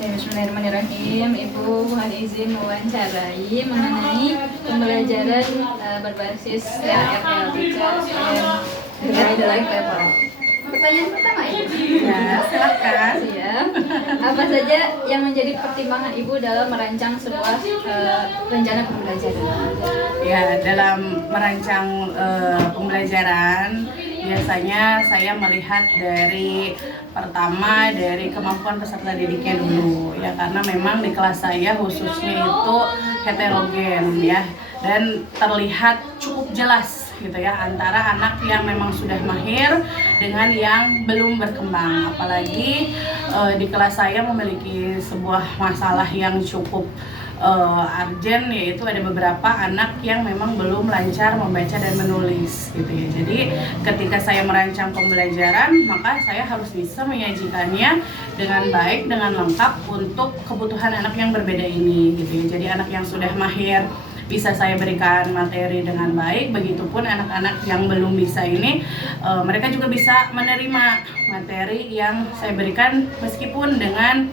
Bismillahirrahmanirrahim. Ibu mohon izin mewawancarai mengenai pembelajaran berbasis RL Teacher Grade Level. Pertanyaan pertama Ibu. Ya, silakan. Siap. Apa saja yang menjadi pertimbangan Ibu dalam merancang sebuah rencana pembelajaran? Ya, dalam merancang pembelajaran biasanya saya melihat pertama dari kemampuan peserta didiknya dulu ya, karena memang di kelas saya khususnya itu heterogen ya, dan terlihat cukup jelas gitu ya antara anak yang memang sudah mahir dengan yang belum berkembang. Apalagi di kelas saya memiliki sebuah masalah yang cukup urgent, yaitu ada beberapa anak yang memang belum lancar membaca dan menulis gitu ya. Jadi ketika saya merancang pembelajaran, maka saya harus bisa menyajikannya dengan baik, dengan lengkap untuk kebutuhan anak yang berbeda ini gitu ya. Jadi anak yang sudah mahir bisa saya berikan materi dengan baik, begitupun anak-anak yang belum bisa ini mereka juga bisa menerima materi yang saya berikan meskipun dengan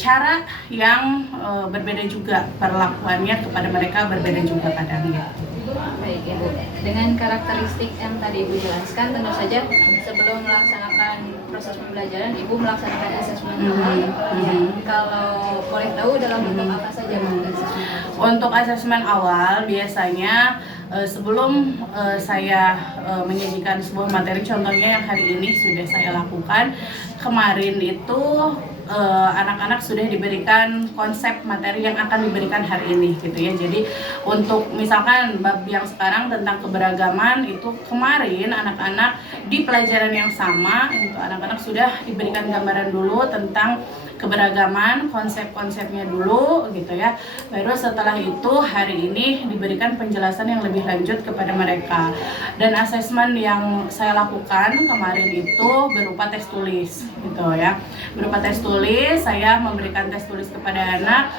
cara yang berbeda juga, perlakuannya kepada mereka berbeda juga kadang ya. Baik Ibu, dengan karakteristik yang tadi Ibu jelaskan, tentu saja sebelum melaksanakan proses pembelajaran Ibu melaksanakan asesmen awal. Kalau boleh tahu dalam bentuk apa saja Bu asesmen awal? Untuk asesmen awal biasanya sebelum saya menyajikan sebuah materi, contohnya yang hari ini sudah saya lakukan, kemarin itu anak-anak sudah diberikan konsep materi yang akan diberikan hari ini gitu ya. Jadi untuk misalkan bab yang sekarang tentang keberagaman itu, kemarin anak-anak di pelajaran yang sama itu anak-anak sudah diberikan gambaran dulu tentang keberagaman, konsep-konsepnya dulu gitu ya. Baru setelah itu hari ini diberikan penjelasan yang lebih lanjut kepada mereka. Dan asesmen yang saya lakukan kemarin itu berupa tes tulis gitu ya. Berupa tes tulis, saya memberikan tes tulis kepada anak.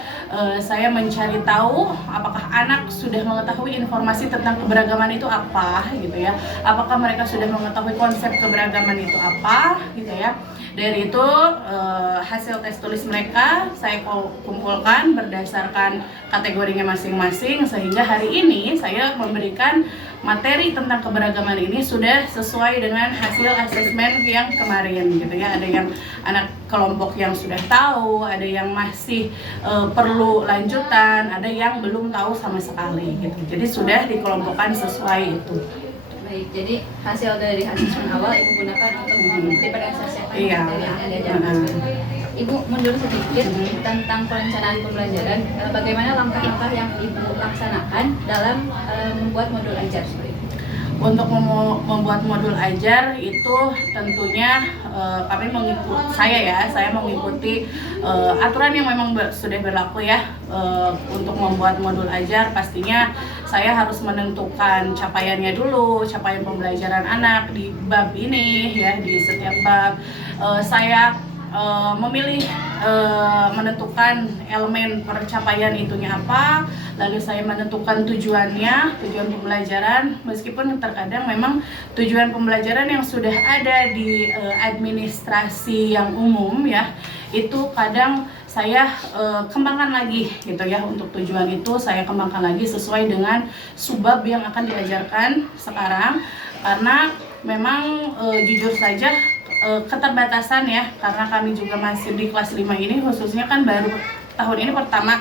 Saya mencari tahu apakah anak sudah mengetahui informasi tentang keberagaman itu apa gitu ya. Apakah mereka sudah mengetahui konsep keberagaman itu apa gitu ya. Dari itu hasil tes tulis mereka saya kumpulkan berdasarkan kategorinya masing-masing, sehingga hari ini saya memberikan materi tentang keberagaman ini sudah sesuai dengan hasil asesmen yang kemarin gitu ya. Ada yang anak kelompok yang sudah tahu, ada yang masih perlu lanjutan, ada yang belum tahu sama sekali gitu. Jadi sudah dikelompokkan sesuai itu. Baik, jadi hasil dari asesmen awal Ibu gunakan untuk diferensiasikan materi yang diajarkan. Ibu mundur sedikit tentang perencanaan pembelajaran. Bagaimana langkah-langkah yang Ibu laksanakan dalam membuat modul ajar seperti itu? Untuk membuat modul ajar itu tentunya kami saya mengikuti aturan yang memang sudah berlaku ya. Untuk membuat modul ajar pastinya saya harus menentukan capaiannya dulu, capaian pembelajaran anak di bab ini ya, di setiap bab. Saya memilih menentukan elemen percapaian itunya apa, lalu saya menentukan tujuan pembelajaran, meskipun terkadang memang tujuan pembelajaran yang sudah ada di administrasi yang umum ya, itu kadang saya kembangkan lagi gitu ya. Untuk tujuan itu saya kembangkan lagi sesuai dengan subbab yang akan diajarkan sekarang, karena memang jujur saja keterbatasan ya, karena kami juga masih di kelas 5 ini khususnya kan baru tahun ini pertama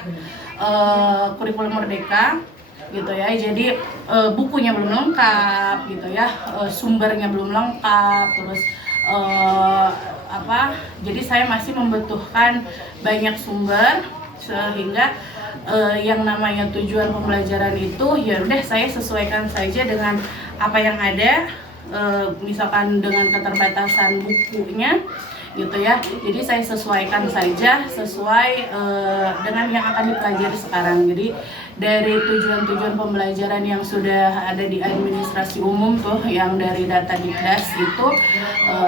kurikulum merdeka gitu ya. Jadi bukunya belum lengkap gitu ya, sumbernya belum lengkap, terus jadi saya masih membutuhkan banyak sumber, sehingga yang namanya tujuan pembelajaran itu ya udah saya sesuaikan saja dengan apa yang ada. Misalkan dengan keterbatasan bukunya gitu ya, jadi saya sesuaikan saja sesuai dengan yang akan dipelajari sekarang. Jadi dari tujuan-tujuan pembelajaran yang sudah ada di administrasi umum tuh, yang dari data Dikdas itu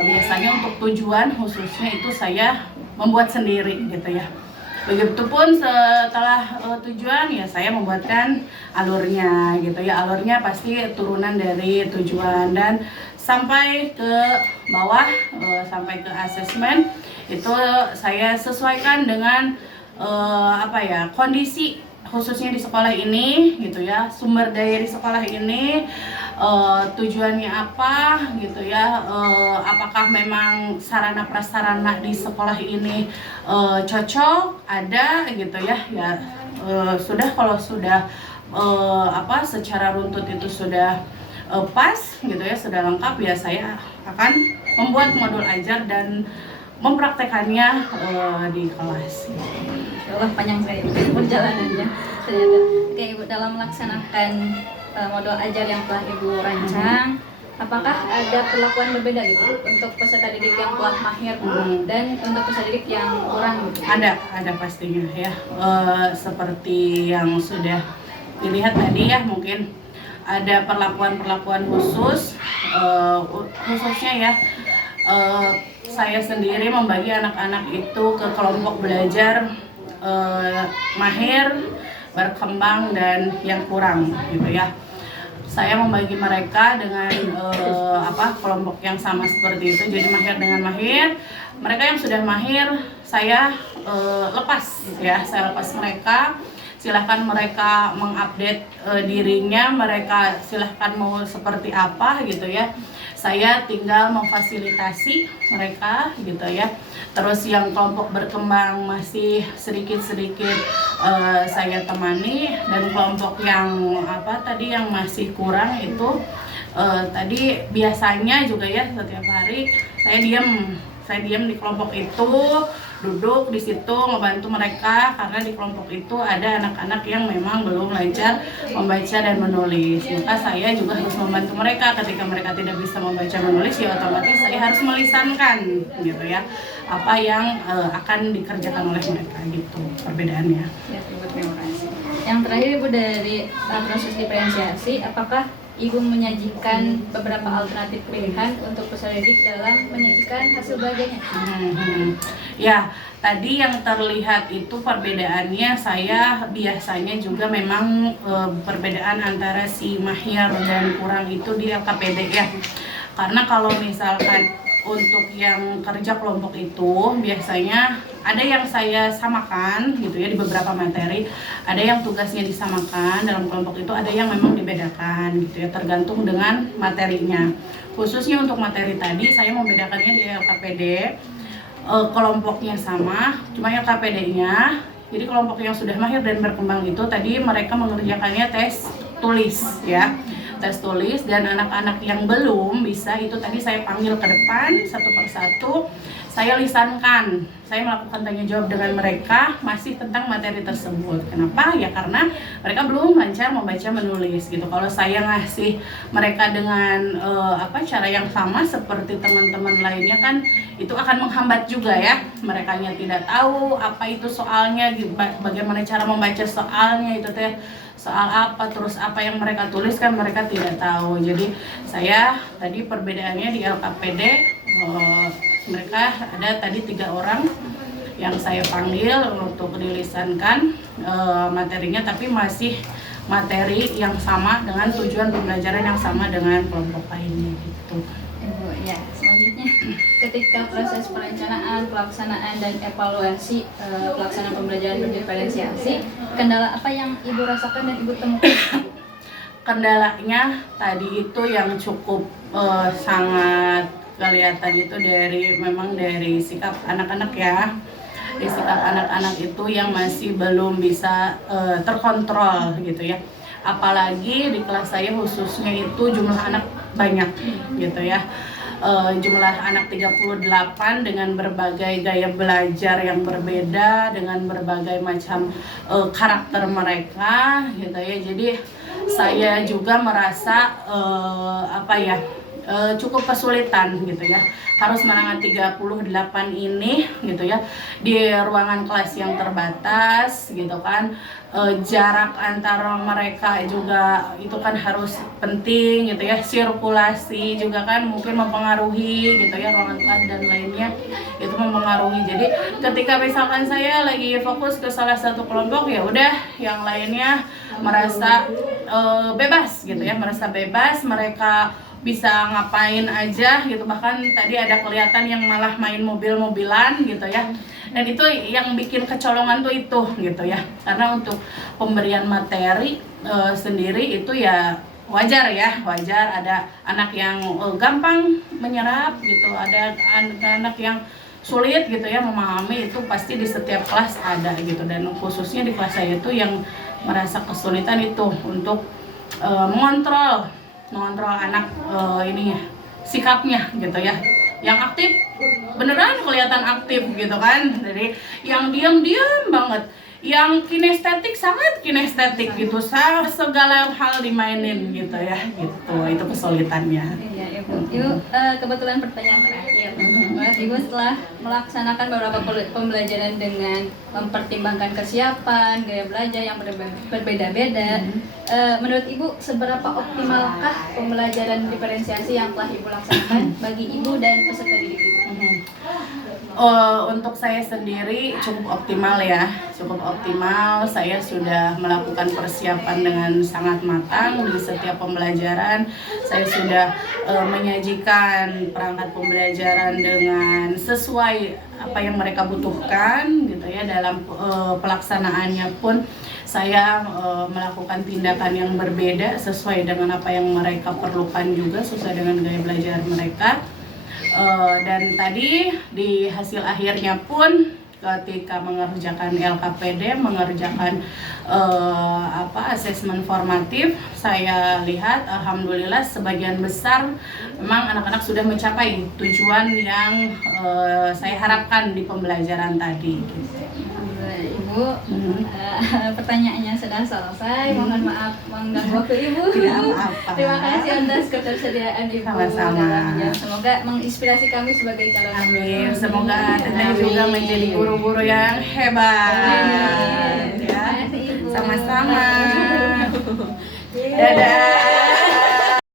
biasanya untuk tujuan khususnya itu saya membuat sendiri gitu ya. Begitupun setelah tujuan ya saya membuatkan alurnya gitu ya. Alurnya pasti turunan dari tujuan dan sampai ke bawah, sampai ke asesmen itu saya sesuaikan dengan kondisi khususnya di sekolah ini gitu ya, sumber daya di sekolah ini, tujuannya apa gitu ya, apakah memang sarana prasarana di sekolah ini cocok ada gitu ya, sudah kalau sudah secara runtut itu sudah pas gitu ya, sudah lengkap ya, saya akan membuat modul ajar dan mempraktekannya di kelas. Allah panjang sekali perjalanannya ternyata. Oke Ibu, dalam melaksanakan modul ajar yang telah Ibu rancang, apakah ada perlakuan berbeda gitu untuk peserta didik yang telah mahir dan untuk peserta didik yang kurang gitu? Ada pastinya ya, seperti yang sudah dilihat tadi ya, mungkin ada perlakuan khusus, khususnya ya, saya sendiri membagi anak-anak itu ke kelompok belajar mahir, berkembang, dan yang kurang gitu ya. Saya membagi mereka dengan kelompok yang sama seperti itu, jadi mahir dengan mahir. Mereka yang sudah mahir saya lepas ya, saya lepas mereka. Silahkan mereka mengupdate dirinya, mereka silahkan mau seperti apa gitu ya. Saya tinggal memfasilitasi mereka gitu ya. Terus yang kelompok berkembang masih sedikit-sedikit saya temani, dan kelompok yang yang masih kurang itu tadi biasanya juga ya, setiap hari saya diam di kelompok itu, duduk di situ membantu mereka, karena di kelompok itu ada anak-anak yang memang belum lancar membaca dan menulis. Maka saya juga harus membantu mereka. Ketika mereka tidak bisa membaca menulis, ya otomatis saya harus melisankan gitu ya, apa yang akan dikerjakan oleh mereka gitu perbedaannya. Ya, terima kasih. Yang terakhir Ibu, dari proses diferensiasi, apakah Ibu menyajikan beberapa alternatif pilihan untuk peserta didik dalam menyajikan hasil belajarnya? Ya, tadi yang terlihat itu perbedaannya, saya biasanya juga memang perbedaan antara si mahir dan kurang itu di LKPD ya. Karena kalau misalkan untuk yang kerja kelompok itu biasanya ada yang saya samakan gitu ya di beberapa materi, ada yang tugasnya disamakan dalam kelompok itu, ada yang memang dibedakan gitu ya, tergantung dengan materinya. Khususnya untuk materi tadi saya membedakannya di LKPD, kelompoknya sama, cuma LKPD-nya, jadi kelompok yang sudah mahir dan berkembang itu tadi mereka mengerjakannya tes tulis ya, tes tulis, dan anak-anak yang belum bisa itu tadi saya panggil ke depan satu persatu, saya lisankan, saya melakukan tanya jawab dengan mereka masih tentang materi tersebut. Kenapa? Ya karena mereka belum lancar membaca menulis gitu. Kalau saya ngasih mereka dengan cara yang sama seperti teman-teman lainnya, kan itu akan menghambat juga ya. Merekanya tidak tahu apa itu soalnya, bagaimana cara membaca soalnya itu teh, soal apa, terus apa yang mereka tulis kan mereka tidak tahu. Jadi saya tadi perbedaannya di LKPD, mereka ada tadi 3 orang yang saya panggil untuk dilisankan materinya, tapi masih materi yang sama dengan tujuan pembelajaran yang sama dengan kelompok lainnya gitu. Ibu, ya selanjutnya ketika proses perencanaan, pelaksanaan, dan evaluasi pelaksanaan pembelajaran berdiferensiasi, kendala apa yang Ibu rasakan dan Ibu temukan? Kendalanya tadi itu yang cukup sangat kelihatan itu dari sikap anak-anak ya. Di sikap anak-anak itu yang masih belum bisa terkontrol gitu ya. Apalagi di kelas saya khususnya itu jumlah anak banyak gitu ya. Jumlah anak 38 dengan berbagai gaya belajar yang berbeda, dengan berbagai macam karakter mereka gitu ya. Jadi saya juga merasa cukup kesulitan gitu ya, harus menangani 38 ini gitu ya, di ruangan kelas yang terbatas gitu kan. Jarak antara mereka juga itu kan harus penting gitu ya, sirkulasi juga kan mungkin mempengaruhi gitu ya, ruangan kelas dan lainnya itu mempengaruhi. Jadi ketika misalkan saya lagi fokus ke salah satu kelompok, ya udah yang lainnya merasa bebas gitu ya, merasa bebas, mereka bisa ngapain aja gitu, bahkan tadi ada kelihatan yang malah main mobil-mobilan gitu ya. Dan itu yang bikin kecolongan tuh itu gitu ya, karena untuk pemberian materi sendiri itu ya wajar ada anak yang gampang menyerap gitu, ada anak yang sulit gitu ya memahami, itu pasti di setiap kelas ada gitu. Dan khususnya di kelas saya itu yang merasa kesulitan itu untuk mengontrol anak ininya, sikapnya gitu ya. Yang aktif beneran kelihatan aktif gitu kan, jadi yang diam-diam banget, yang kinestetik sangat kinestetik gitu, segala hal dimainin gitu ya, gitu. Itu kesulitannya. Iya, Ibu, kebetulan pertanyaan terakhir. Ibu setelah melaksanakan beberapa pembelajaran dengan mempertimbangkan kesiapan, gaya belajar yang berbeda-beda, menurut Ibu seberapa optimalkah pembelajaran diferensiasi yang telah Ibu laksanakan bagi Ibu dan peserta didik Ibu? Untuk saya sendiri cukup optimal ya, cukup optimal. Saya sudah melakukan persiapan dengan sangat matang di setiap pembelajaran. Saya sudah menyajikan perangkat pembelajaran dengan sesuai apa yang mereka butuhkan gitu ya. Dalam pelaksanaannya pun saya melakukan tindakan yang berbeda sesuai dengan apa yang mereka perlukan juga, sesuai dengan gaya belajar mereka. Dan tadi di hasil akhirnya pun ketika mengerjakan LKPD, mengerjakan asesmen formatif, saya lihat alhamdulillah sebagian besar memang anak-anak sudah mencapai tujuan yang saya harapkan di pembelajaran tadi. Ibu, pertanyaannya sudah selesai. Mohon maaf mengganggu waktu Ibu. Tidak apa-apa. Terima kasih atas ketersediaan Ibu. Sama-sama. Semoga menginspirasi kami sebagai calon. Amin. Semoga Teteh juga menjadi guru-guru yang hebat. Amin. Terima Ya. kasih Ibu. Sama-sama. Dadah.